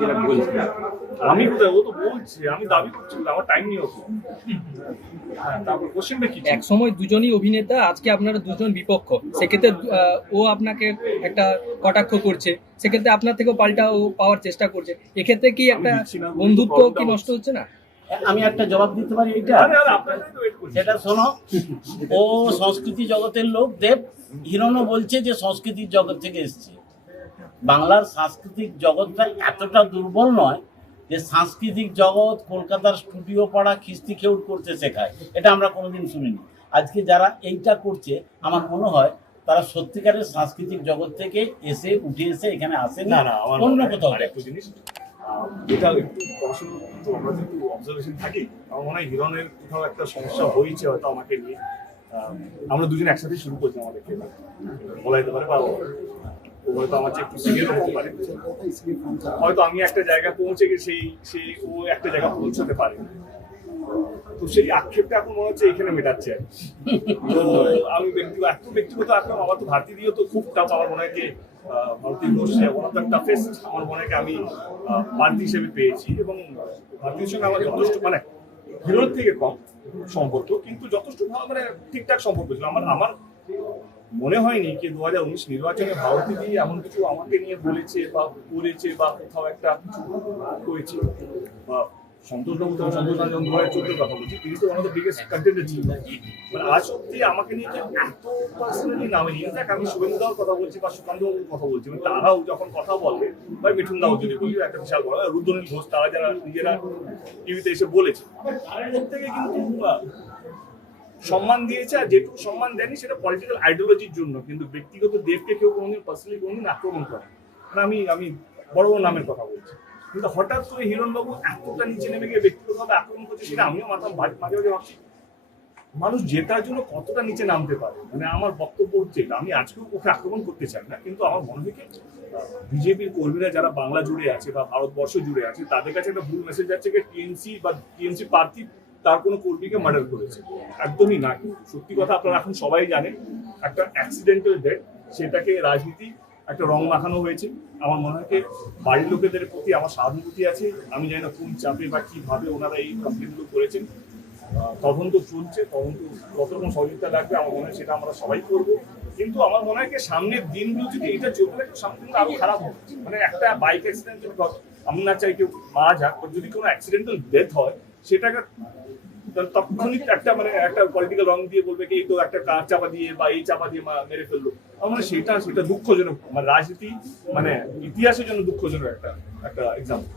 যেটা বলছি। আমি কোথায়? ও তো বলছে আমি দাবি করছি আমার টাইম নেই ওকে হ্যাঁ তারপর কোশ্চেনটা কি এক সময় দুজনই অভিনেতা আজকে আপনারা দুজন বিপক্ষ। সেক্ষেত্রে ও আপনাকে একটা কটাক্ষ করছে। সেক্ষেত্রে আপনার থেকেও পাল্টা ও পাওয়ার চেষ্টা করছে। এক্ষেত্রে কি একটা বন্ধুত্ব কি নষ্ট হচ্ছে না? আমি একটা জবাব দিতে পারি এইটা? আরে আরে আপনার জন্য ওয়েট করছি সেটা শোনো ও সংস্কৃতি জগতের লোক দেব। হিরণও বলছে যে সংস্কৃতির জগৎ থেকে এসছে। বাংলার সাংস্কৃতিক জগৎটা এতটা দুর্বল নয় যে সাংস্কৃতিক জগৎ কলকাতার স্টুডিও পাড়া খিস্তি খেউট করতে শেখায়। এটা আমরা কোনোদিন শুনিনি। আজকে যারা এইটা করছে আমার মনে হয় তারা সত্যিকারের সাংস্কৃতিক জগৎ থেকে এসে উঠে এসে এখানে আসে না অন্য কোথাও। আরেকটা জিনিস এটা একটু আমরা অবজারভেশন থাকি আমার মনে হয় হিরণের কোথাও একটা সমস্যা হয়েছে হয়তো আমাকে নিয়ে। আমরা দুজন একসাথে শুরু করছি আমাদেরকে বলা যেতে পারে বা হয়তো আমার সিনিয়র হতে পারে। হয়তো আমি একটা জায়গায় পৌঁছে গেছি সেই সেই ও একটা জায়গায় পৌঁছাতে পারে। তো সেই আক্ষেপটা এখন মনে হচ্ছে এখানে মেটাচ্ছে। তো আমি ব্যক্তিগত এত ব্যক্তিগত আক্রমণ, আমার তো ভারতী দিয়ে তো খুব টাফ আমার মনে হয় ভারতীয় ওয়ান অফ দ্য টাফেস্ট আমার মনে হয় আমি প্রার্থী হিসেবে পেয়েছি। এবং ভারতীয় সঙ্গে আমার যথেষ্ট মানে হিরোর থেকে কম সম্পর্ক, কিন্তু যথেষ্ট ভালো মানে ঠিকঠাক সম্পর্ক ছিল। আমার আমার মনে হয়নি কি দু হাজার উনিশ নির্বাচনে ভারতী দিয়ে এমন কিছু আমাকে নিয়ে বলেছে বা করেছে বা কোথাও একটা কিছু করেছে। বা দু হাজার কথা তিনি তো মানে আজ আমাকে নিয়ে নামেনি। আমি শুভেন্দু কথা বলছি বা সুকান্ত কথা বলছি। মানে তারাও যখন কথা বলে বা মিঠুন দাও যদি বলি, একটা বিশাল বড়। রুদ্রনীল ঘোষ, তারা যারা নিজেরা টিভিতে এসে বলেছে। প্রত্যেকে কিন্তু সম্মান দিয়েছে, আর যেটুকু সম্মান দেয়নি, সেটা পলিটিক্যাল আইডিওলজির জন্য। কিন্তু ব্যক্তিগত দেবকে কেউ কোনোদিন পার্সোনালি কোনোদিন আক্রমণ করে না। মানে আমি আমি বড় বড় নামের কথা বলছি। কিন্তু হঠাৎ করে হিরণবাবু এতটা নিচে নেমে গিয়ে ব্যক্তিগতভাবে আক্রমণ করছে, সেটা আমিও মাথা মাঝে মাঝে ভাবছি মানুষ জেতার জন্য কতটা নিচে নামতে পারে? মানে আমার বক্তব্য হচ্ছে, আমি আজকেও ওকে আক্রমণ করতে চাই না, কিন্তু আমার মনে হয় বিজেপির কর্মীরা যারা বাংলা জুড়ে আছে বা ভারতবর্ষ জুড়ে আছে, তাদের কাছে একটা ভুল মেসেজ যাচ্ছে যে টিএমসি বা টিএমসি প্রার্থী তার কোনো কর্মীকে মার্ডার করেছে। একদমই না সত্যি কথা আপনারা এখন সবাই জানেন, একটা অ্যাক্সিডেন্টাল ডেথ সেটাকে রাজনীতি একটা রং মাখানো হয়েছে। আমার মনে হয় বাড়ির লোকেদের প্রতি আমার সহানুভূতি আছে, আমি জানি না কোন চাপে বা কীভাবে ওনারা এই কমপ্লেনগুলো করেছেন। তদন্ত চলছে তদন্ত কত রকম সহযোগিতা লাগবে আমার মনে হয় সেটা আমরা সবাই করব কিন্তু আমার মনে হয় সামনের দিনগুলো যদি এটা চলতে থাকে সামনের দিনগুলো আরও খারাপ হবে মানে একটা বাইক অ্যাক্সিডেন্ট আমি না চাই কেউ মারা যাক যদি কোনো অ্যাক্সিডেন্টাল ডেথ হয় সেটাকে তৎক্ষণিক একটা মানে একটা পলিটিক্যাল রং দিয়ে বলবে কি এই তো একটা কার চাপা দিয়ে বা এই চাপা দিয়ে মেরে ফেলল আমার মানে সেটা সেটা দুঃখজনক মানে রাজনীতি মানে ইতিহাসের জন্য দুঃখজনক একটা একটা এক্সাম্পল